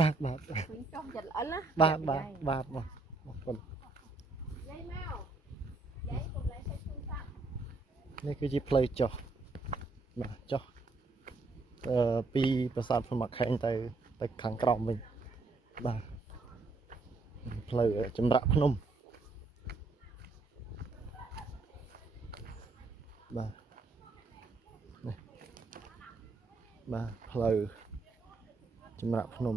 បាទបាទចុះចិត្តល្អិលណា បាទបាទបាទបាទអរគុណនេះគឺជាផ្លូវចុះបាទចុះពីប្រាសាទភ្នំអាខេងទៅខាងក្រោមវិញបាទផ្លូវចម្រាក់ភ្នំបាទនេះបាទផ្លូវចម្រាក់ភ្នំ